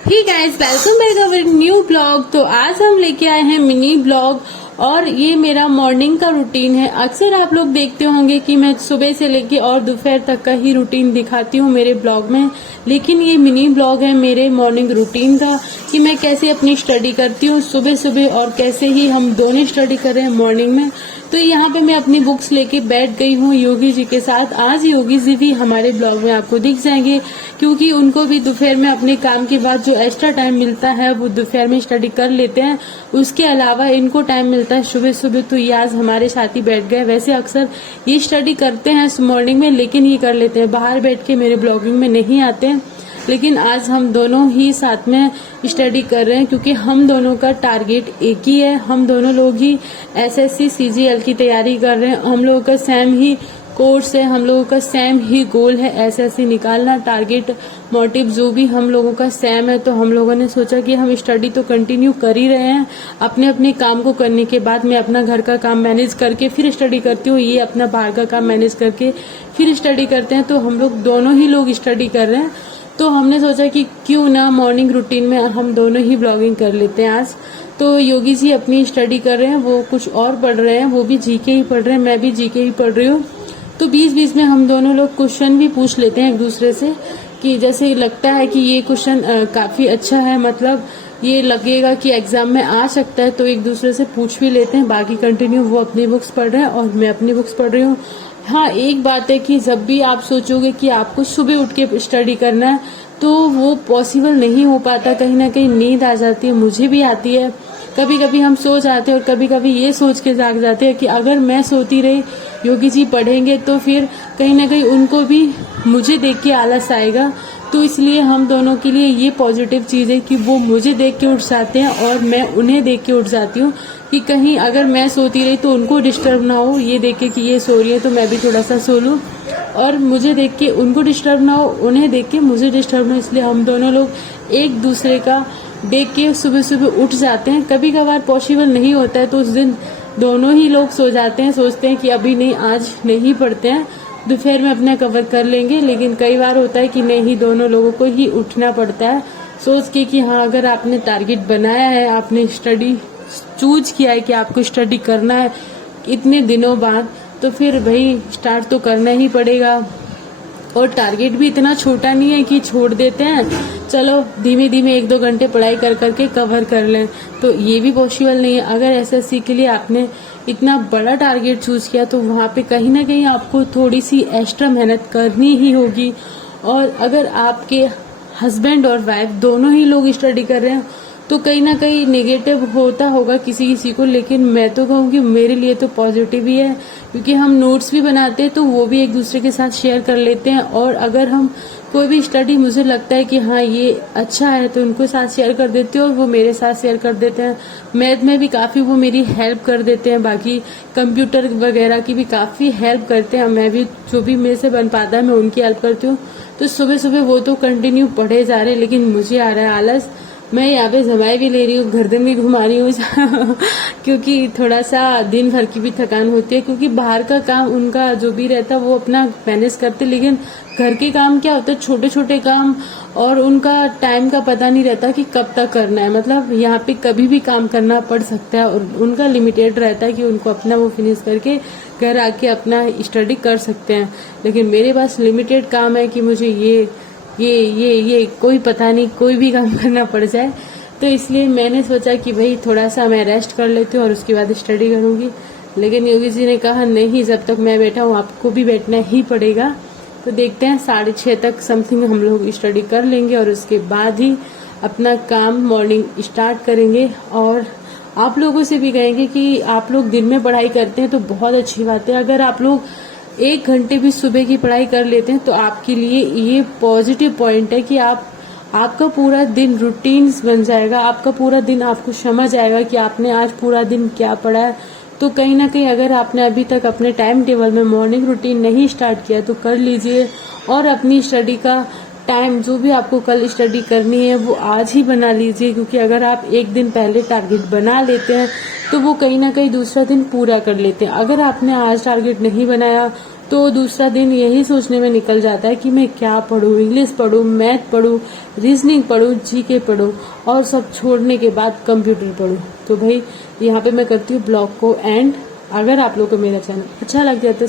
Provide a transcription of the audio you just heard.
Hey guys, welcome back our new blog. तो आज हम लेके आए हैं मिनी ब्लॉग और ये मेरा मॉर्निंग का रूटीन है। अक्सर आप लोग देखते होंगे कि मैं सुबह से लेके और दोपहर तक का ही रूटीन दिखाती हूँ मेरे ब्लॉग में, लेकिन ये मिनी ब्लॉग है मेरे मॉर्निंग रूटीन का कि मैं कैसे अपनी स्टडी करती हूँ सुबह सुबह और कैसे ही हम दोनों स्टडी कर रहे हैं मॉर्निंग में। तो यहाँ पे मैं अपनी बुक्स लेके बैठ गई हूँ योगी जी के साथ। आज योगी जी भी हमारे ब्लॉग में आपको दिख जाएंगे क्योंकि उनको भी दोपहर में अपने काम के बाद जो एक्स्ट्रा टाइम मिलता है वो दोपहर में स्टडी कर लेते हैं। उसके अलावा इनको टाइम मिलता है सुबह सुबह, तो ये आज हमारे साथ ही बैठ गए। वैसे अक्सर ये स्टडी करते हैं मॉर्निंग में, लेकिन ये कर लेते हैं बाहर बैठ के, मेरे ब्लॉगिंग में नहीं आते हैं। लेकिन आज हम दोनों ही साथ में स्टडी कर रहे हैं क्योंकि हम दोनों का टारगेट एक ही है। हम दोनों लोग ही एसएससी सीजीएल की तैयारी कर रहे हैं। हम लोगों का सेम ही कोर्स है, हम लोगों का सेम ही गोल है एसएससी निकालना। टारगेट मोटिव जो भी हम लोगों का सेम है, तो हम लोगों ने सोचा कि हम स्टडी तो कंटिन्यू कर ही रहे हैं। अपने अपने काम को करने के बाद मैं अपना घर का काम मैनेज करके फिर स्टडी करती हूँ, ये अपना बाहर का काम मैनेज करके फिर स्टडी करते हैं। तो हम लोग दोनों ही लोग स्टडी कर रहे हैं। तो हमने सोचा कि क्यों ना मॉर्निंग रूटीन में हम दोनों ही ब्लॉगिंग कर लेते हैं आज। तो योगी जी अपनी स्टडी कर रहे हैं, वो कुछ और पढ़ रहे हैं, वो भी जीके ही पढ़ रहे हैं, मैं भी जीके ही पढ़ रही हूँ। तो बीच बीच में हम दोनों लोग क्वेश्चन भी पूछ लेते हैं एक दूसरे से कि जैसे लगता है कि ये क्वेश्चन काफी अच्छा है, मतलब ये लगेगा कि एग्जाम में आ सकता है, तो एक दूसरे से पूछ भी लेते हैं। बाकी कंटिन्यू वो अपनी बुक्स पढ़ रहे हैं और मैं अपनी बुक्स पढ़ रही हूँ। हाँ, एक बात है कि जब भी आप सोचोगे कि आपको सुबह उठ के स्टडी करना है तो वो पॉसिबल नहीं हो पाता। कहीं ना कहीं नींद आ जाती है, मुझे भी आती है। कभी कभी हम सो जाते हैं और कभी कभी ये सोच के जाग जाते हैं कि अगर मैं सोती रही योगी जी पढ़ेंगे तो फिर कहीं ना कहीं उनको भी मुझे देख के आलस आएगा। तो इसलिए हम दोनों के लिए ये पॉजिटिव चीज है कि वो मुझे देख के उठ जाते हैं और मैं उन्हें देख के उठ जाती हूँ कि कहीं अगर मैं सोती रही तो उनको डिस्टर्ब ना हो, ये देख के कि ये सो रही है तो मैं भी थोड़ा सा सो लूँ, और मुझे देख के उनको डिस्टर्ब ना हो, उन्हें देख के मुझे डिस्टर्ब ना हो। इसलिए हम दोनों लोग एक दूसरे का देख के सुबह सुबह उठ जाते हैं। कभी कभार पॉसिबल नहीं होता है तो उस दिन दोनों ही लोग सो जाते हैं, सोचते हैं कि अभी नहीं, आज नहीं पढ़ते हैं, दोपहर में अपना कवर कर लेंगे। लेकिन कई बार होता है कि नहीं, दोनों लोगों को ही उठना पड़ता है सोच के कि हाँ, अगर आपने टारगेट बनाया है, आपने स्टडी चूज किया है कि आपको स्टडी करना है इतने दिनों बाद, तो फिर भाई स्टार्ट तो करना ही पड़ेगा। और टारगेट भी इतना छोटा नहीं है कि छोड़ देते हैं, चलो धीमे धीमे 1-2 घंटे पढ़ाई कर करके कवर कर लें, तो ये भी पॉसिबल नहीं है। अगर एसएससी के लिए आपने इतना बड़ा टारगेट चूज किया तो वहाँ पे कहीं ना कहीं आपको थोड़ी सी एक्स्ट्रा मेहनत करनी ही होगी। और अगर आपके हस्बैंड और वाइफ दोनों ही लोग स्टडी कर रहे हैं तो कहीं ना कहीं नेगेटिव होता होगा किसी किसी को, लेकिन मैं तो कहूँगी मेरे लिए तो पॉजिटिव ही है क्योंकि हम नोट्स भी बनाते हैं तो वो भी एक दूसरे के साथ शेयर कर लेते हैं। और अगर हम कोई भी स्टडी मुझे लगता है कि हाँ ये अच्छा है तो उनको साथ शेयर कर देते हैं और वो मेरे साथ शेयर कर देते हैं। मैथ में भी काफ़ी वो मेरी हेल्प कर देते हैं, बाकी कंप्यूटर वगैरह की भी काफ़ी हेल्प करते हैं। मैं भी जो भी मेरे से बन पाता है मैं उनकी हेल्प करती हूँ। तो सुबह सुबह वो तो कंटिन्यू पढ़े जा रहे हैं, लेकिन मुझे आ रहा है आलस। मैं यहाँ पे जमाई भी ले रही हूँ, गर्दन भी घुमा रही हूँ क्योंकि थोड़ा सा दिन भर की भी थकान होती है, क्योंकि बाहर का काम उनका जो भी रहता है वो अपना मैनेज करते, लेकिन घर के काम क्या होता है, छोटे छोटे काम, और उनका टाइम का पता नहीं रहता कि कब तक करना है। मतलब यहाँ पे कभी भी काम करना पड़ सकता है और उनका लिमिटेड रहता है कि उनको अपना वो फिनिश करके घर आके अपना स्टडी कर सकते हैं। लेकिन मेरे पास लिमिटेड काम है कि मुझे ये कोई पता नहीं, कोई भी काम करना पड़ जाए। तो इसलिए मैंने सोचा कि भाई थोड़ा सा मैं रेस्ट कर लेती हूँ और उसके बाद स्टडी करूँगी। लेकिन योगी जी ने कहा नहीं, जब तक मैं बैठा हूँ आपको भी बैठना ही पड़ेगा। तो देखते हैं 6:30 तक समथिंग हम लोग स्टडी कर लेंगे और उसके बाद ही अपना काम मॉर्निंग स्टार्ट करेंगे। और आप लोगों से भी कहेंगे कि आप लोग दिन में पढ़ाई करते हैं तो बहुत अच्छी बात है। अगर आप लोग 1 घंटे भी सुबह की पढ़ाई कर लेते हैं तो आपके लिए ये पॉजिटिव पॉइंट है कि आपका पूरा दिन रूटीन बन जाएगा, आपका पूरा दिन आपको समझ आएगा कि आपने आज पूरा दिन क्या पढ़ा है। तो कहीं ना कहीं अगर आपने अभी तक अपने टाइम टेबल में मॉर्निंग रूटीन नहीं स्टार्ट किया तो कर लीजिए, और अपनी स्टडी का टाइम जो भी आपको कल स्टडी करनी है वो आज ही बना लीजिए, क्योंकि अगर आप एक दिन पहले टारगेट बना लेते हैं तो वो कहीं ना कहीं दूसरा दिन पूरा कर लेते हैं। अगर आपने आज टारगेट नहीं बनाया तो दूसरा दिन यही सोचने में निकल जाता है कि मैं क्या पढूं, इंग्लिश पढूं, मैथ पढूं, रीजनिंग पढूं, जीके पढूं और सब छोड़ने के बाद कंप्यूटर पढूं। तो भाई यहाँ पे मैं करती हूँ ब्लॉग को एंड। अगर आप लोग को मेरा चैनल अच्छा लग जाता है